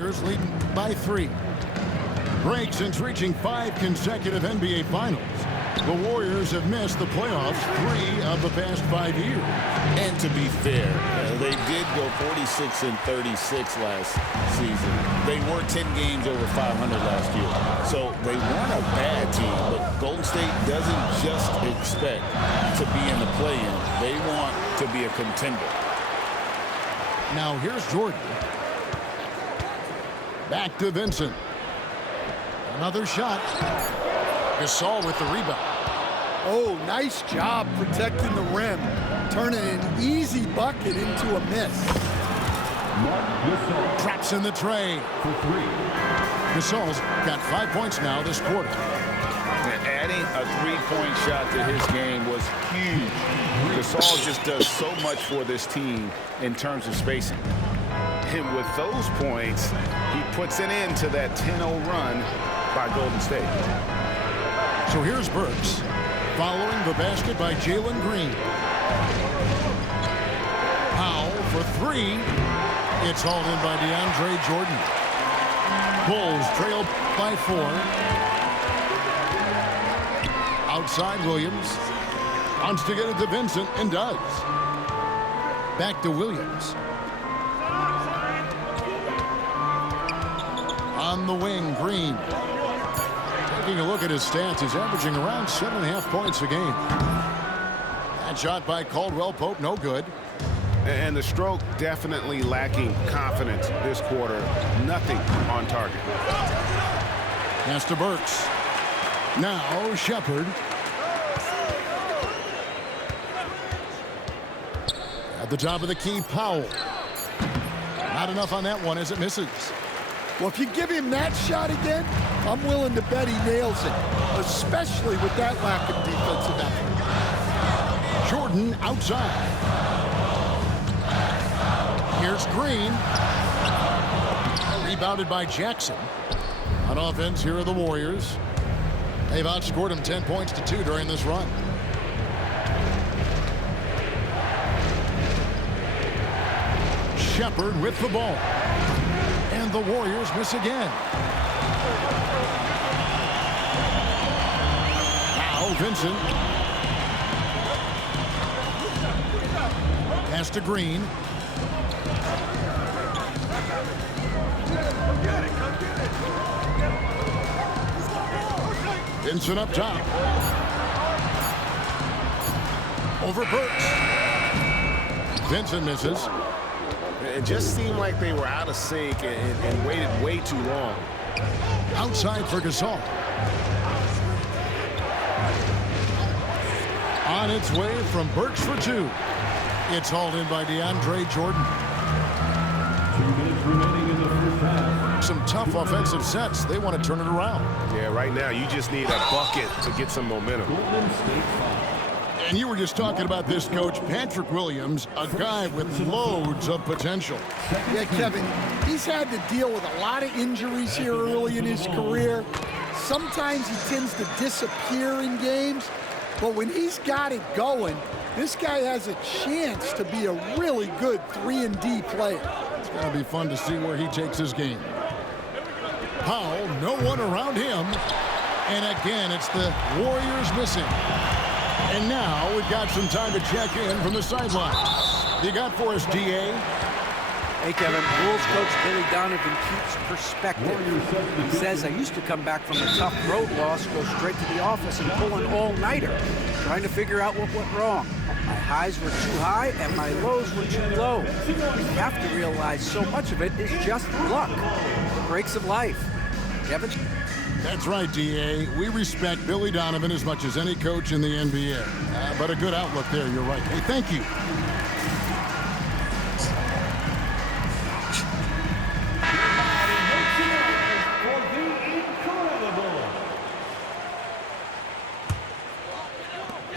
Warriors leading by 3. Break since reaching 5 consecutive NBA Finals. The Warriors have missed the playoffs 3 of the past 5 years. And to be fair, they did go 46-36 last season. They were 10 games over 500 last year. So they weren't a bad team, but Golden State doesn't just expect to be in the play-in. They want to be a contender. Now here's Jordan. Back to Vincent. Another shot. Gasol with the rebound. Oh, nice job protecting the rim. Turning an easy bucket into a miss. Traps in the tray. For 3. Gasol's got 5 points now this quarter. And adding a three-point shot to his game was huge. Gasol just does so much for this team in terms of spacing. And with those points, he puts an end to that 10-0 run by Golden State. So here's Burks, following the basket by Jalen Green. Powell for 3. It's hauled in by DeAndre Jordan. Bulls trail by 4. Outside Williams. Wants to get it to Vincent and does. Back to Williams. On the wing, Green. Taking a look at his stats, he's averaging around 7.5 points a game. That shot by Caldwell Pope, no good. And the stroke definitely lacking confidence this quarter. Nothing on target. Pass to Burks. Now Shepard. At the top of the key, Powell. Not enough on that one as it misses. Well, if you give him that shot again, I'm willing to bet he nails it, especially with that lack of defensive effort. Jordan outside. Here's Green. Rebounded by Jackson. On offense, here are the Warriors. They've outscored him 10 points to 2 during this run. Shepard with the ball. And the Warriors miss again. Now Vincent. Pass to Green. Vincent up top. Over Burks. Vincent misses. It just seemed like they were out of sync and waited way too long. Outside for Gasol. On its way from Burks for 2. It's hauled in by DeAndre Jordan. 2 minutes remaining in the first half. Some tough offensive sets. They want to turn it around. Yeah, right now you just need a bucket to get some momentum. Golden State 5. And you were just talking about this, Coach. Patrick Williams, a guy with loads of potential. Yeah, Kevin, he's had to deal with a lot of injuries here early in his career. Sometimes he tends to disappear in games, but when he's got it going, this guy has a chance to be a really good 3-and-D player. It's going to be fun to see where he takes his game. Powell, no one around him. And again, it's the Warriors missing. And now we've got some time to check in from the sidelines. You got for us, D.A.? Hey, Kevin, Bulls coach Billy Donovan keeps perspective. He says, I used to come back from a tough road loss, go straight to the office and pull an all-nighter, trying to figure out what went wrong. My highs were too high and my lows were too low. You have to realize so much of it is just luck, the breaks of life. Kevin? That's right, D.A. We respect Billy Donovan as much as any coach in the NBA. But a good outlook there, you're right. Hey, thank you.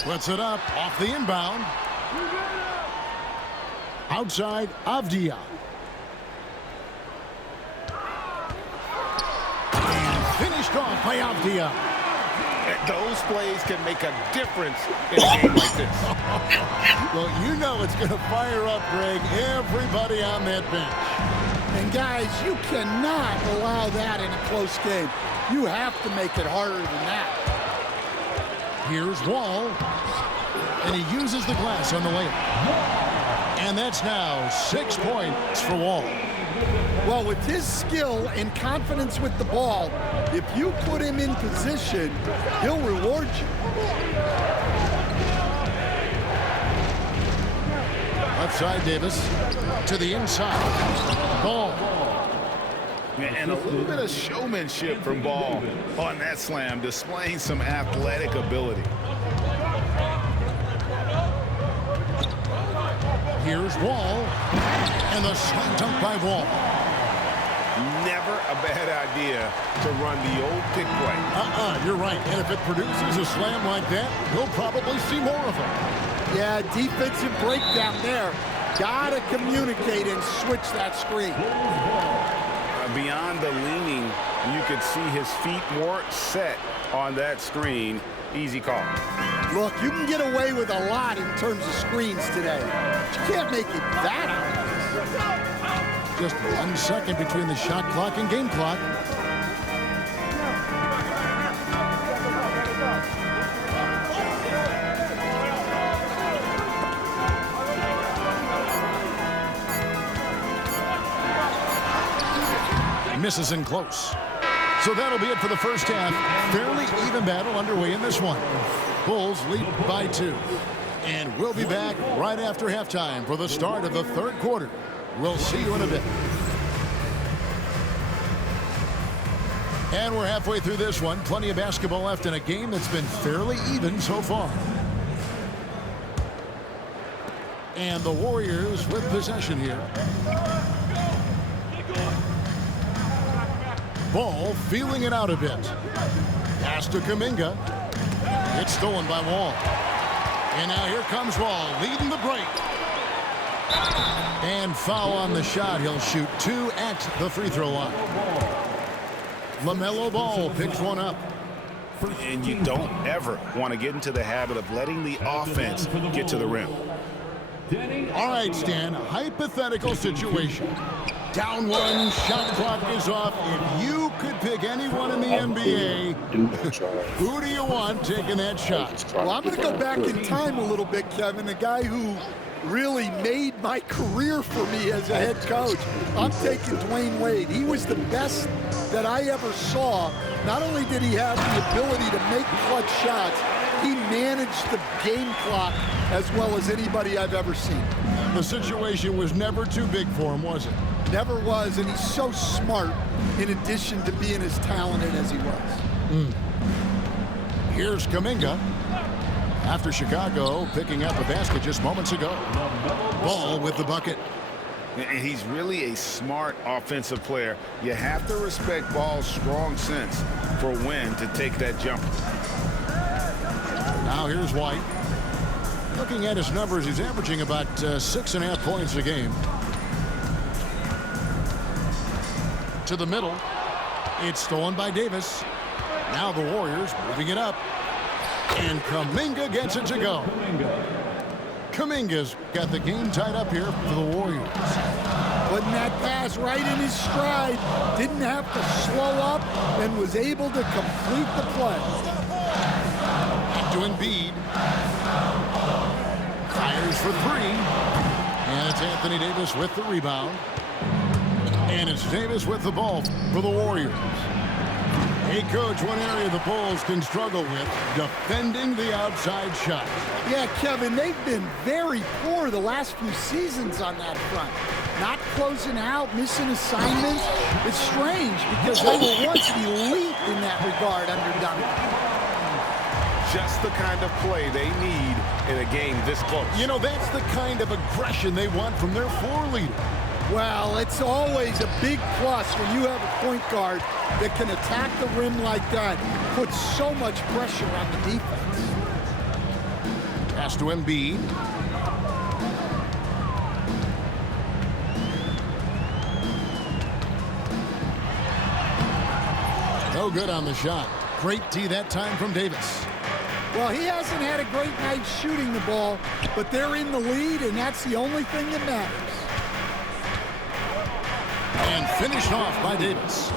Puts it up off the inbound. Outside, Avdia. And finished off by Avdia. Those plays can make a difference in a game like this. Well, you know it's going to fire up, Greg, everybody on that bench. And guys, you cannot allow that in a close game. You have to make it harder than that. Here's Wall. And he uses the glass on the layup. And that's now 6 points for Wall. Well, with his skill and confidence with the ball, if you put him in position, he'll reward you. Left side, Davis. To the inside. Ball. And a little bit of showmanship from Ball on that slam, displaying some athletic ability. Here's Wall. And the slam dunk by Wall. Never a bad idea to run the old pick play. You're right. And if it produces a slam like that, we'll probably see more of them. Yeah, defensive breakdown there. Gotta communicate and switch that screen. Beyond the leaning, you could see his feet more set on that screen. Easy call. Look, you can get away with a lot in terms of screens today. But you can't make it that obvious. Just 1 second between the shot clock and game clock. Misses in close. So that'll be it for the first half. Fairly even battle underway in this one. Bulls lead by 2. And we'll be back right after halftime for the start of the third quarter. We'll see you in a bit. And we're halfway through this one. Plenty of basketball left in a game that's been fairly even so far. And the Warriors with possession here. Ball feeling it out a bit. Pass to Kuminga. It's stolen by Wall. And now here comes Wall leading the break. And foul on the shot. He'll shoot 2 at the free throw line. LaMelo Ball picks one up. And you don't ever want to get into the habit of letting the offense get to the rim. All right, Stan, hypothetical situation. Down 1, shot clock is off. If you could pick anyone in the NBA, who do you want taking that shot? Well, I'm going to go back in time a little bit, Kevin. The guy who really made my career for me as a head coach. I'm taking Dwayne Wade. He was the best that I ever saw. Not only did he have the ability to make clutch shots, he managed the game clock as well as anybody I've ever seen. The situation was never too big for him, was it? Never was, and he's so smart in addition to being as talented as he was. Here's Kuminga. After Chicago picking up a basket just moments ago. Ball with the bucket. And he's really a smart offensive player. You have to respect Ball's strong sense for when to take that jumper. Now here's White. Looking at his numbers, he's averaging about 6.5 points a game. To the middle. It's stolen by Davis. Now the Warriors moving it up. And Kuminga gets it to go. Kuminga's got the game tied up here for the Warriors. Putting that pass right in his stride. Didn't have to slow up and was able to complete the play. To Embiid. Fires for 3. And it's Anthony Davis with the rebound. And it's Davis with the ball for the Warriors. Hey, Coach, one area the Bulls can struggle with, defending the outside shot. Yeah, Kevin, they've been very poor the last few seasons on that front. Not closing out, missing assignments. It's strange because they were once elite in that regard under Duncan. Just the kind of play they need in a game this close. You know, that's the kind of aggression they want from their floor leader. Well, it's always a big plus when you have a point guard that can attack the rim like that, put so much pressure on the defense. Pass to Embiid. No good on the shot. Great D that time from Davis. Well, he hasn't had a great night shooting the ball, but they're in the lead, and that's the only thing that matters. And And finished off by Davis.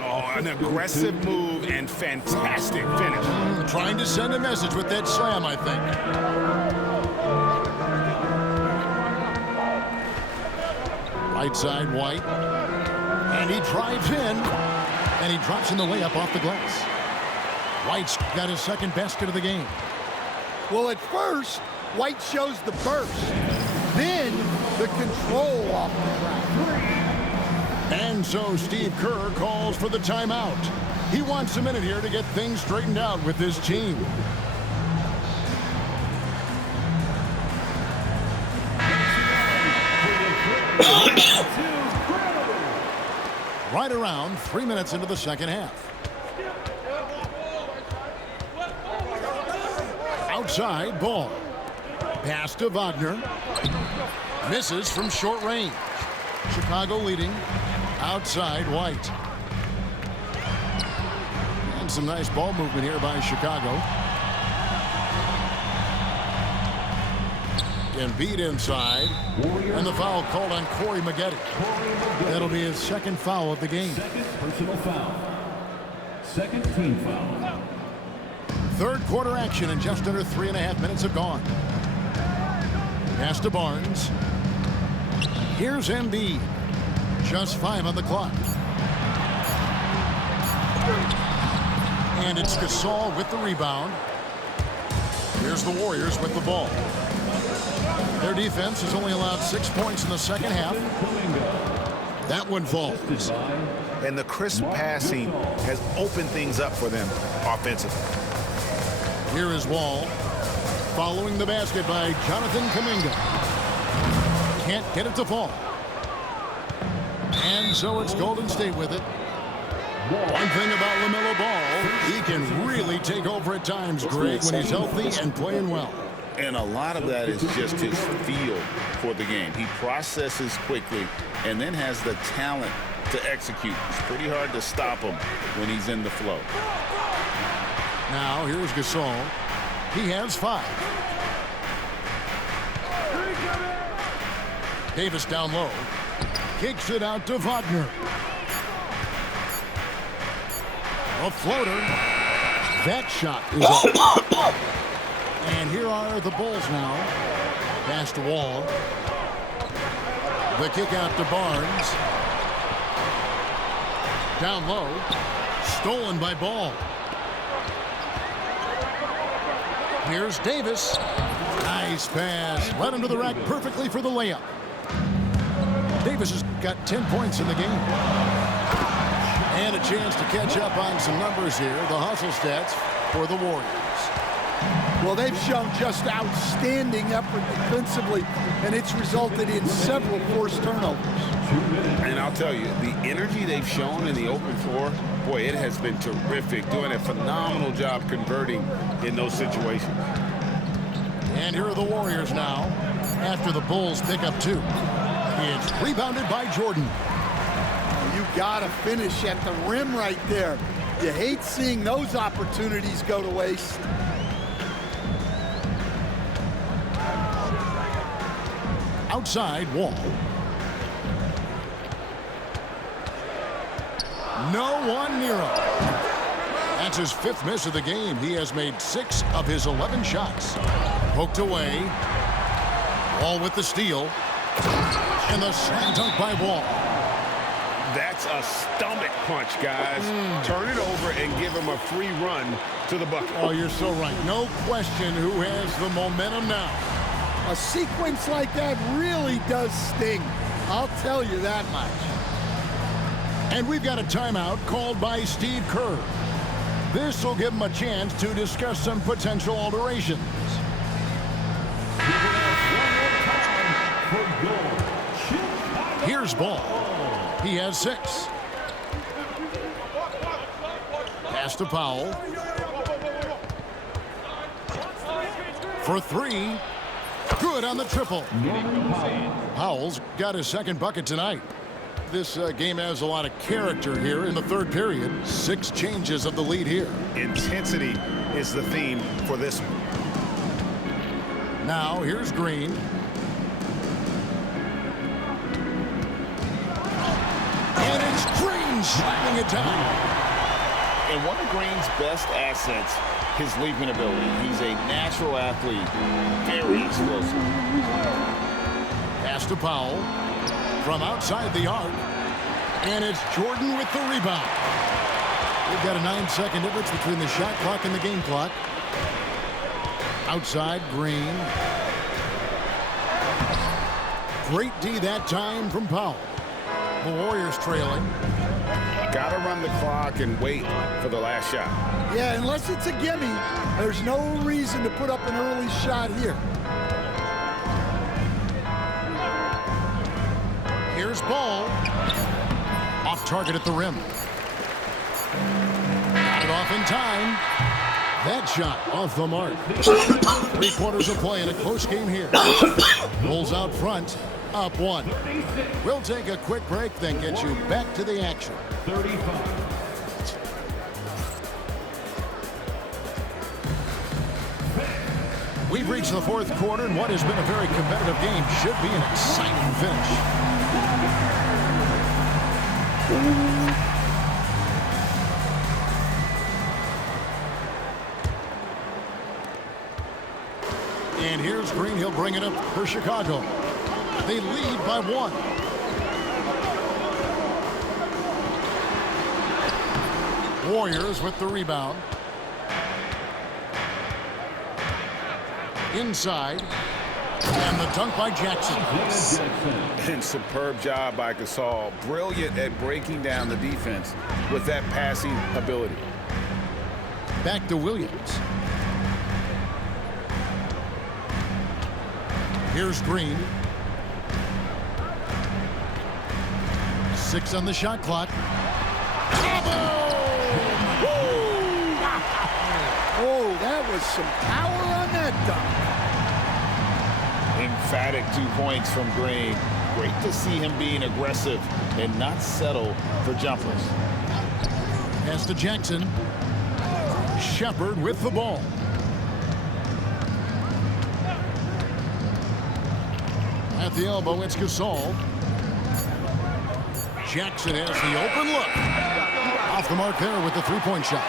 Oh, an aggressive move and fantastic finish. Trying to send a message with that slam, I think. Right side, White. And he drives in. And he drops in the layup off the glass. White's got his second basket of the game. Well, at first, White shows the burst. Then the control off the ground. And so Steve Kerr calls for the timeout. He wants a minute here to get things straightened out with his team. Right around 3 minutes into the second half. Outside, Ball. Pass to Wagner. Misses from short range. Chicago leading. Outside, White. And some nice ball movement here by Chicago. Embiid inside. And the foul called on Corey Maggette. That'll be his second foul of the game. Second personal foul. Second team foul. Third quarter action, and just under 3.5 minutes have gone. Pass to Barnes. Here's Embiid. Just 5 on the clock. And it's Gasol with the rebound. Here's the Warriors with the ball. Their defense has only allowed 6 points in the second half. That one falls. And the crisp passing has opened things up for them offensively. Here is Wall. Following the basket by Jonathan Kuminga. Can't get it to fall. And so it's Golden State with it. One thing about LaMelo Ball, he can really take over at times, Greg, when he's healthy and playing well. And a lot of that is just his feel for the game. He processes quickly and then has the talent to execute. It's pretty hard to stop him when he's in the flow. Now here's Gasol. He has 5. Davis down low. Kicks it out to Wagner. A floater. That shot is up. And here are the Bulls now. Pass to Wall. The kick out to Barnes. Down low. Stolen by Ball. Here's Davis. Nice pass. Right under the rack perfectly for the layup. Davis has got 10 points in the game. And a chance to catch up on some numbers here. The hustle stats for the Warriors. Well, they've shown just outstanding effort defensively, and it's resulted in several forced turnovers. And I'll tell you, the energy they've shown in the open floor, boy, it has been terrific. Doing a phenomenal job converting in those situations. And here are the Warriors now after the Bulls pick up 2. It's rebounded by Jordan. You got to finish at the rim right there. You hate seeing those opportunities go to waste. Outside, Wall. No one near him. That's his 5th miss of the game. He has made 6 of his 11 shots. Poked away. Wall with the steal. And the slam dunk by Wall. That's a stomach punch, guys. Turn it over and give him a free run to the bucket. Oh, you're so right. No question who has the momentum now. A sequence like that really does sting. I'll tell you that much. And we've got a timeout called by Steve Kerr. This will give him a chance to discuss some potential alterations. Here's Ball. He has 6. Pass to Powell. For 3. Good on the triple. Powell's got his second bucket tonight. This game has a lot of character here in the third period. 6 changes of the lead here. Intensity is the theme for this one. Now here's Green. bring it down. And one of Green's best assets, his leaping ability. He's a natural athlete, very explosive. Pass to Powell from outside the arc. And it's Jordan with the rebound. We've got a 9-second difference between the shot clock and the game clock. Outside, Green. Great D that time from Powell. The Warriors trailing. Got to run the clock and wait for the last shot. Yeah, unless it's a gimme, there's no reason to put up an early shot here. Here's Ball. Off target at the rim. Got it off in time. That shot off the mark. 3/4 of play in a close game here. Bulls out front, up 1. We'll take a quick break, then get you back to the action. 35. We've reached the 4th quarter, and what has been a very competitive game should be an exciting finish. And here's Green. He'll bring it up for Chicago. They lead by 1. Warriors with the rebound. Inside. And the dunk by Jackson. And superb job by Gasol. Brilliant at breaking down the defense with that passing ability. Back to Williams. Here's Green. 6 on the shot clock. Oh, that was some power on that dunk. Emphatic 2 points from Green. Great to see him being aggressive and not settle for jumpers. Pass to Jackson. Shepard with the ball. At the elbow, it's Gasol. Jackson has the open look. Off the mark there with the 3-point shot.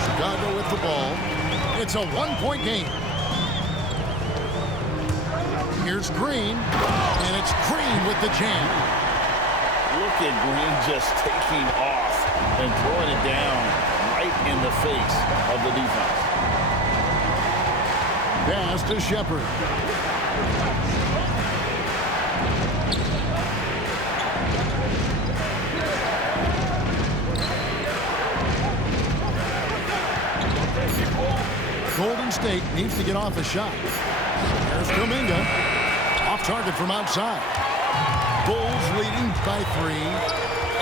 Chicago with the ball. It's a 1-point game. Here's Green, and it's Green with the jam. Look at Green just taking off and throwing it down right in the face of the defense. Pass to Shepard. Golden State needs to get off a shot. There's Kuminga. Off target from outside. Bulls leading by 3,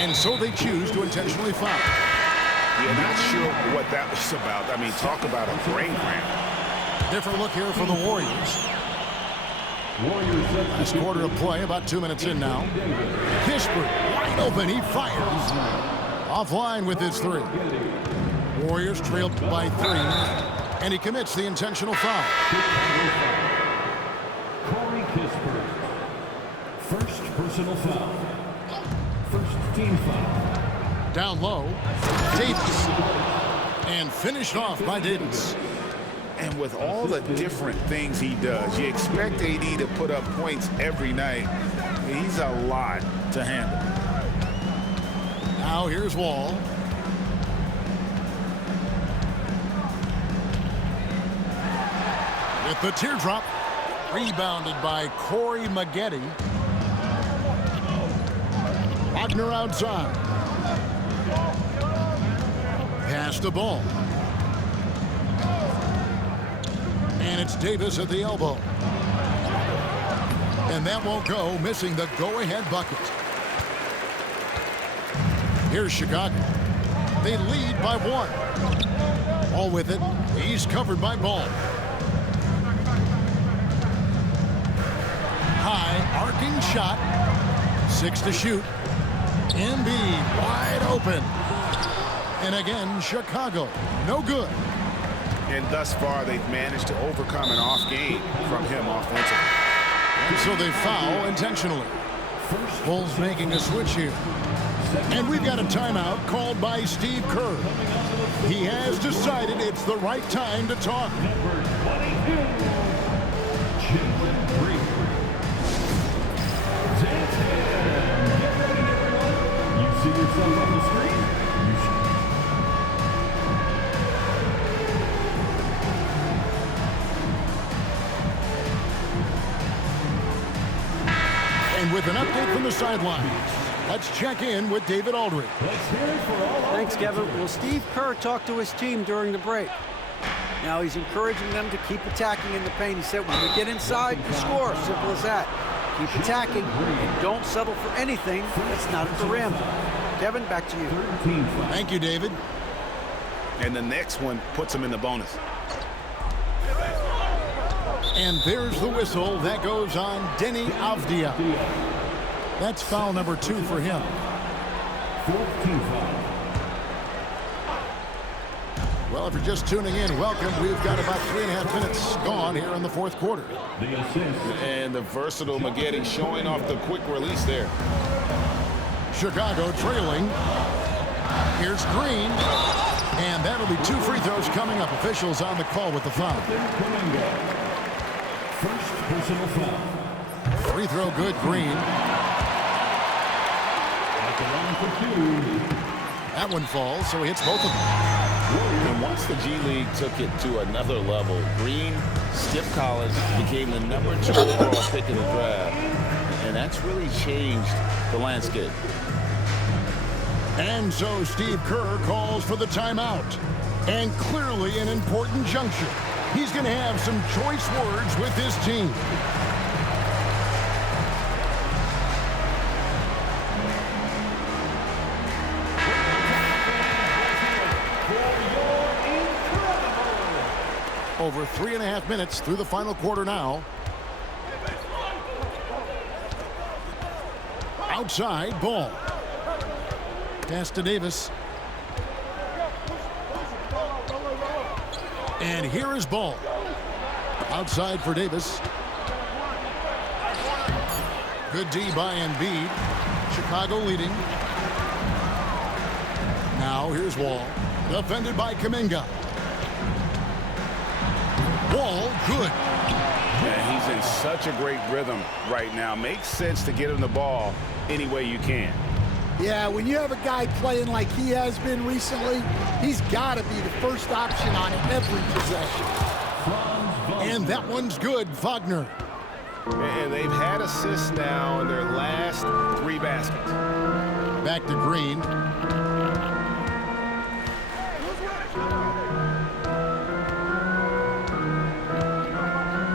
and so they choose to intentionally foul. Yeah, not sure what that was about. I mean, talk about a brain cramp. Different look here for the Warriors. Last quarter of play, about 2 minutes in now. Kispert wide open, he fires. Offline with his 3. Warriors trailed by 3, and he commits the intentional foul. Corey Kispert. First personal foul. First team foul. Down low, Davis. And finished off by Davis. And with all the different things he does, you expect AD to put up points every night. He's a lot to handle. Now here's Wall. With the teardrop, rebounded by Corey Maggette. Wagner outside. Pass the ball. And it's Davis at the elbow. And that won't go, missing the go-ahead bucket. Here's Chicago. They lead by 1. Ball with it. He's covered by Ball. High arcing shot. 6 to shoot. Embiid wide open. And again, Chicago, no good. And thus far, they've managed to overcome an off game from him offensively. And so they foul intentionally. Bulls making a switch here. And we've got a timeout called by Steve Kerr. He has decided it's the right time to talk. Number 22, Jalen Green. Get ready, everyone. You see yourself on the screen? You should. And with an update from the sideline, let's check in with David Aldridge. Let's hear it for all. Thanks, Kevin. Well, Steve Kerr talked to his team during the break. Now he's encouraging them to keep attacking in the paint. He said, when we get inside, you score. Simple as that. Keep attacking and don't settle for anything that's not at the rim. Kevin, back to you. Thank you, David. And the next one puts him in the bonus. And there's the whistle. That goes on Deni Avdija. That's foul number 2 for him. 14 foul. Well, if you're just tuning in, welcome. We've got about 3.5 minutes gone here in the fourth quarter. The assist. And the versatile Maggette showing off the quick release there. Chicago trailing. Here's Green. And that'll be 2 free throws coming up. Officials on the call with the foul. First personal foul. Free throw good, Green. At the line for 2. That one falls, so he hits both of them. And once the G League took it to another level, Green, Skip Collins became the number 2 overall pick in the draft. And that's really changed the landscape. And so Steve Kerr calls for the timeout. And clearly an important juncture. He's going to have some choice words with his team. Over 3.5 minutes through the final quarter now. Outside, ball. Pass to Davis. And here is ball. Outside for Davis. Good D by Embiid. Chicago leading. Now here's Wall. Defended by Kuminga. Wall, good. Yeah, he's in such a great rhythm right now. Makes sense to get him the ball any way you can. Yeah, when you have a guy playing like he has been recently, he's got to be the first option on every possession. And that one's good, Wagner. And they've had assists now in their last 3 baskets. Back to Green.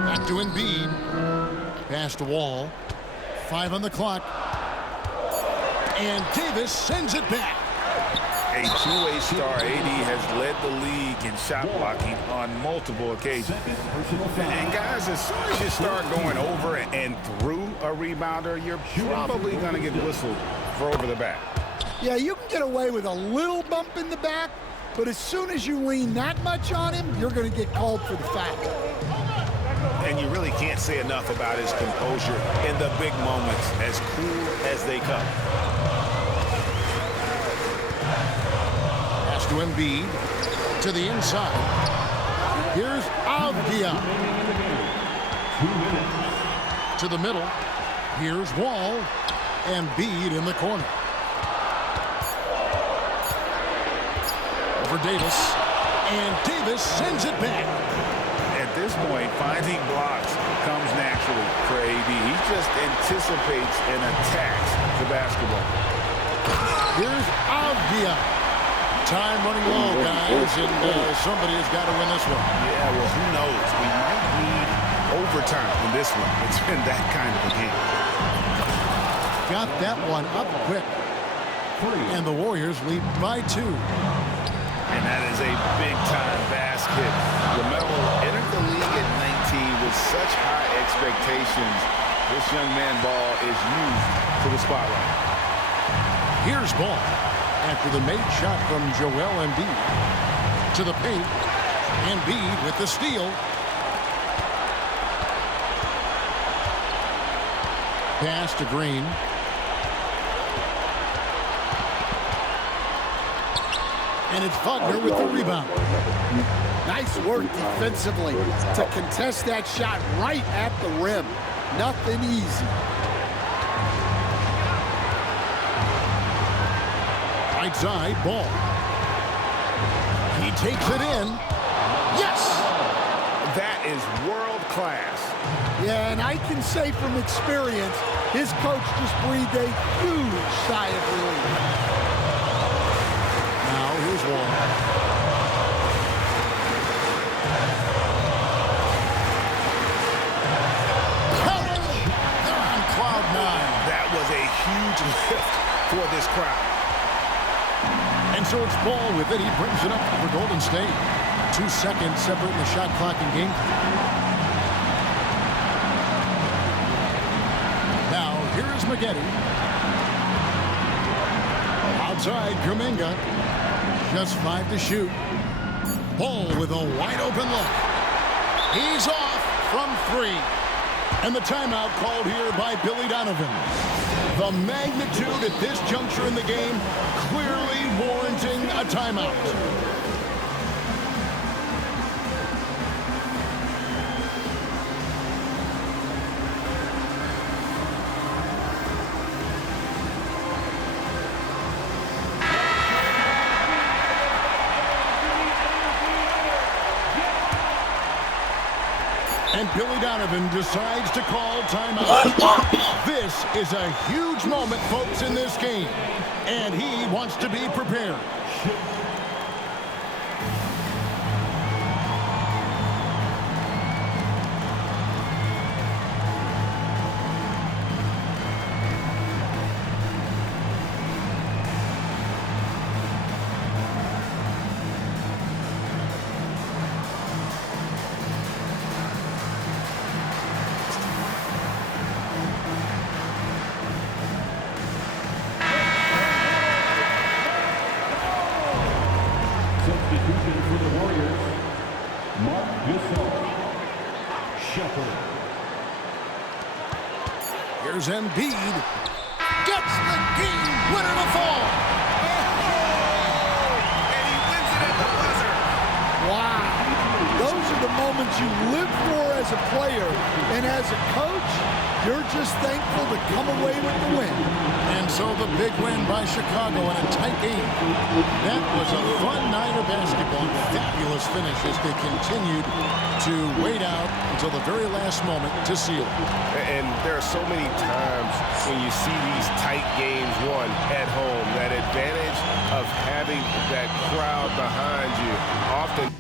Back to Embiid. Pass to Wall. 5 on the clock. And Davis sends it back. A two-way star, AD has led the league in shot blocking on multiple occasions. And guys, as soon as you start going over and through a rebounder, you're probably going to get whistled for over the back. Yeah, you can get away with a little bump in the back, but as soon as you lean that much on him, you're going to get called for the foul. And you really can't say enough about his composure in the big moments, as cool as they come. Pass to Embiid. To the inside. Here's Avdija. 2 minutes. To the middle. Here's Wall. Embiid in the corner. For Davis. And Davis sends it back. At this point, finding blocks comes naturally for AD. He just anticipates and attacks the basketball. Here's Avdija. Time running low, guys, and somebody has got to win this one. Yeah, well, who knows? We might need overtime in this one. It's been that kind of a game. Got that one up quick. And the Warriors lead by 2. And that is a big-time basket. LaMelo entered the league at 19 with such high expectations. This young man ball is used to the spotlight. Here's Ball. After the made shot from Joel Embiid. To the paint. Embiid with the steal. Pass to Green. And it's Wagner with the rebound. Nice work defensively to contest that shot right at the rim. Nothing easy. Right side, Ball. He takes it in. Yes! That is world class. Yeah, and I can say from experience, his coach just breathed a huge sigh of relief. Now here's Wall. They're on cloud nine. That was a huge lift for this crowd. And so it's Ball with it. He brings it up for Golden State. 2 seconds separating the shot clock and game. Now, here is Maggette. Outside, Kuminga. Just 5 to shoot. Ball with a wide open look. He's off from 3. And the timeout called here by Billy Donovan. The magnitude at this juncture in the game clearly warranting a timeout. And Billy Donovan decides to call timeout. This is a huge moment, folks, in this game. And he wants to be prepared. Substitution for the Warriors, Mark Gasol. Shepherd. Here's Embiid. Gets the game winner to fall. And he wins it at the buzzer. Wow. Those are the moments you live for as a player. And as a coach, you're just thankful to come away with the win. And so the big win by Chicago in a tight game. That was a fun night of basketball. Fabulous finish as they continued to wait out until the very last moment to seal it. And there are so many times when you see these tight games won at home, that advantage of having that crowd behind you often.